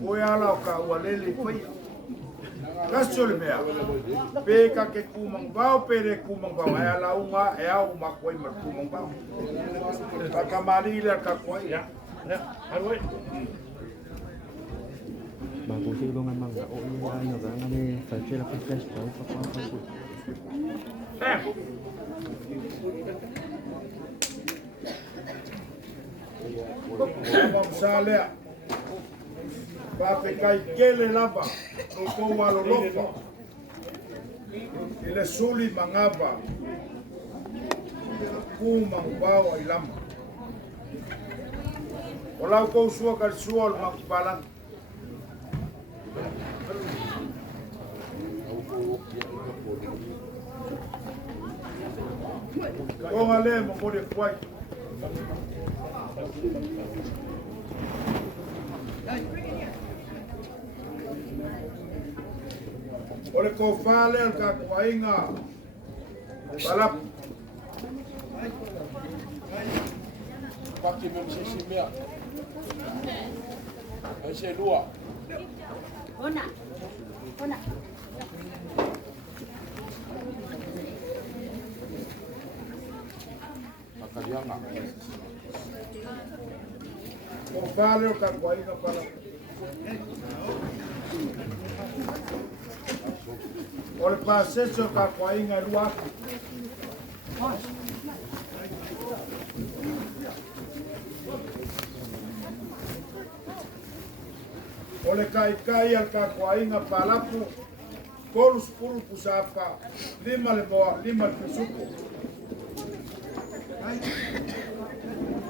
Koe ala o ka ua lele whaia. Kasi o le mea. Peka ke kumang vau, pere kumang vau. E ala unga e au makwai ma kumang vau. Ka mari le ka kwai. Ya, aroi. Bago silungan mangga o iya ano ka ngani sa sila ka fresh pa pa pa. Vamos salea. Pape kai kele lava. No ko walo lofa. Ile suli mangava. Kumang vau ai lama. Olau ko sua ka suol makpalang. Kong ale mo mo de kwai. Ole ko fale al ka kwainga. Balap. Paki me se simea. Ese lua. Ona. Ona. Makalianga. Ko fale al ka kwainga balap. Ole paseso ka kwainga ruaku. Ole kai al ka kwainga palapu. Kolus pulu pusapa. Lima le boa, lima le pisuko.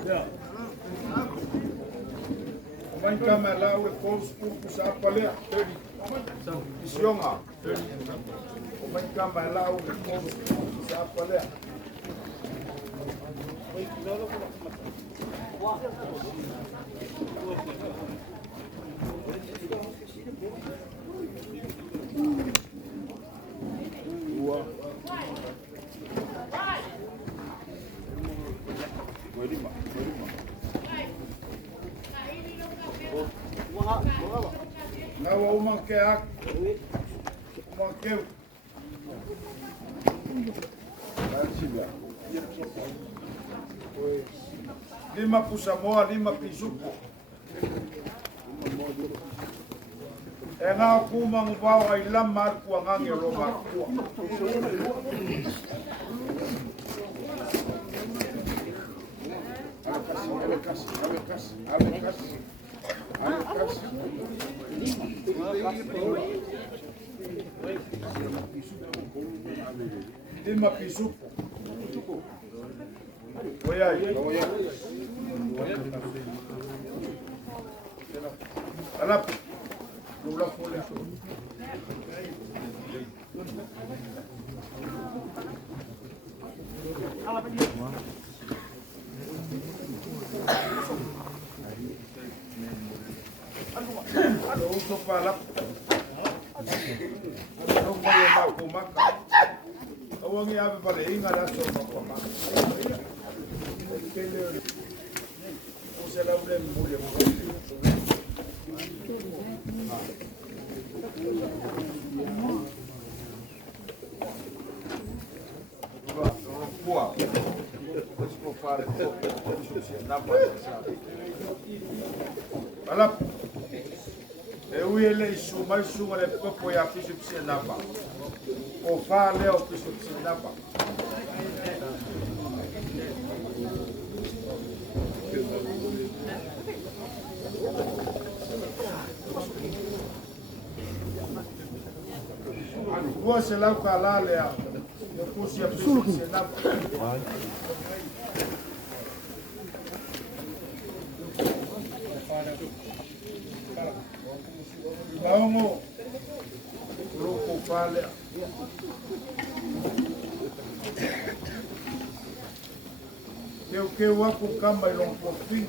Ya. Main kama lau e kolus pulu pusapa lea. Isionga. Main kama lau e kolus pulu pusapa lea. Nawa umang ke ak. Umang ke. Lima pusamoa, lima pisuko. E ngā kumang wau ai lamar kua ngange roba kua. Lima pisuko. Oyai. Alap. Lula folha. Alô, tô falando. Não vai levar com maca. Eu vou me abrir para ir na raça com maca. Você lá vai mulher. Boa. Depois que eu falo, Alap. Eu ele isso mais suma le popo ya fisu pse napa. O fa leo fisu pse napa. Você lá o calale a eu puxei a fisu pse napa. Maungo, grupo fale. Eu aku kamba ilong poping.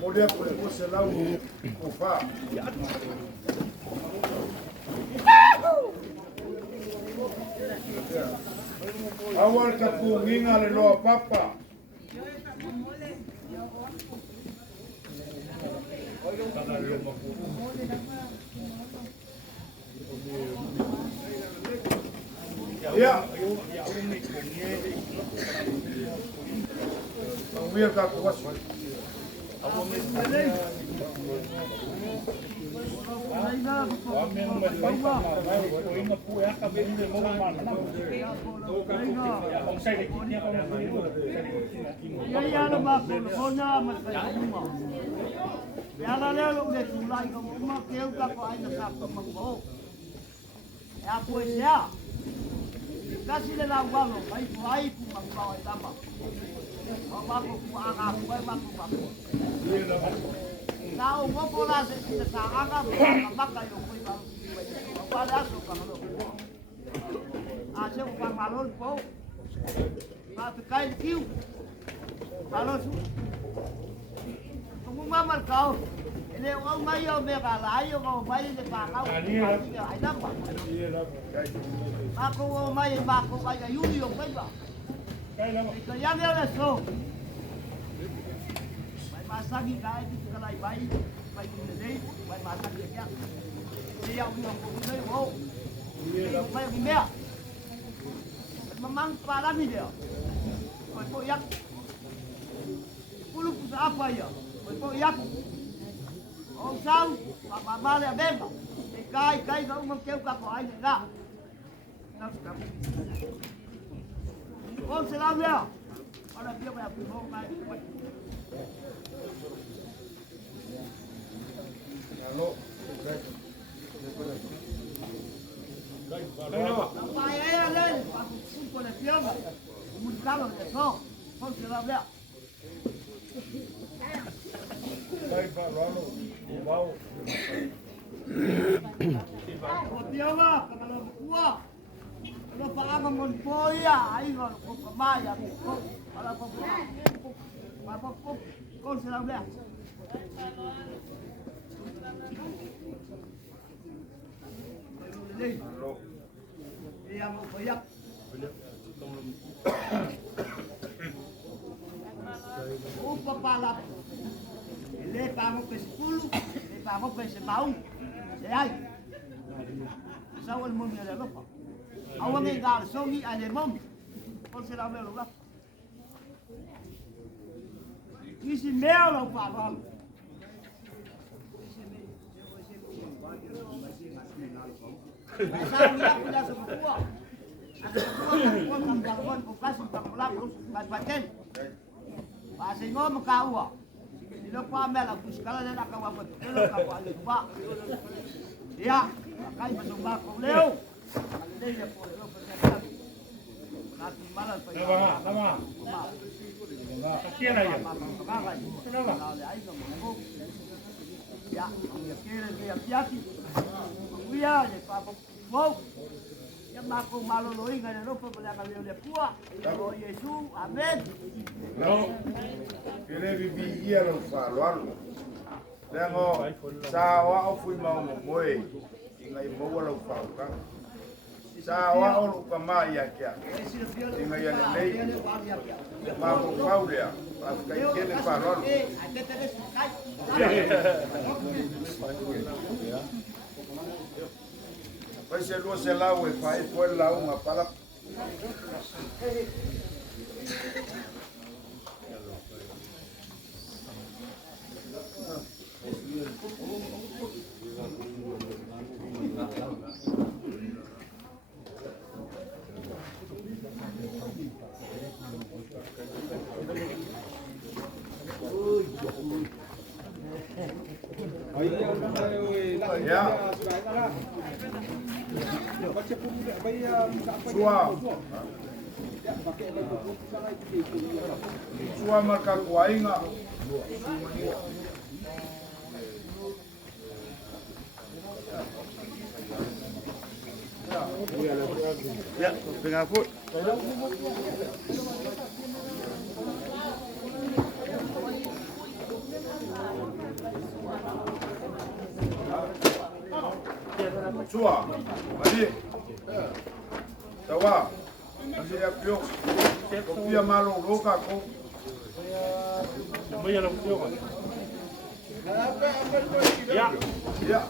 Model por você lá o fa. Awal kapunginga le loa papa. Ya. Mira ka kuas. Kasi na lang walo, ay buhay kung magbaway tama. Mabako kung ako, ay bako. Tao mo po na sa angap, makayo ko yung pagpalaso ka malo. Asya ko pang malon po. Mapikay na kiw. Malon. Kung umamal ka, ini ang mayo may kalayo ko, bayo na pakaw. Ay napa. Ako may bako kaya yung ba? Kaya na so. May masagi ka dito kalay bay, bay ni may masagi ka. Siya yung kuno mo. May gimya. Mamang para ni dia. Koi po yak. Pulup sa apa ya? Koi po yak. Oh sao? Mabale bemba. Kai ka umangkeu ka ko ay nga. Con sẽ làm gì? Con làm việc về hôm nay. Bài ấy lên, không còn là tiếng, muốn cắm vào để không, con sẽ làm gì? Đây bà Ronald, wow. Một tiếng mà, cầm lên cua. Lo paga con polla, ahí con maya, ahora con se la habla. Iya mau banyak. Palap. Ele pago ke 10, ele pago ke 9. Sai. Sawal mo niya la pa. Awang ang garso ni alemom. Kung sila may lugar. Isi meo lang pa bang. Sabi na pula sa buwa. Ang buwa ng barwan ko kasi pangulak baten. Kasi ngo makawa. Sila pa mela kuskala na nakawabot. Ilo ka pa ba. Ya, kay masumba ko leo. Nama. Kasihan aja. Kenapa? Ya, dia piati. Kuya, ya papa. Wow. Ya mako maloloy ngane no pa pala kami ulit puwa. O Yesu, amen. No. Ele vivia no falo. Lengo sa wa ofui mau moe. Ingai mo wala falo ka. Sa wa o pa mai ya kia. Ingai ya lei. Ma ko pau dia. Pas kai kene falo. Pues se lo se la we pai por la una para ya. Sua marca kuainga. Ya, pegang food. Sua, ali. Tawa. Kasi ya pio. Kopia malo roka ko. Voy a la opción. Ya. Ya.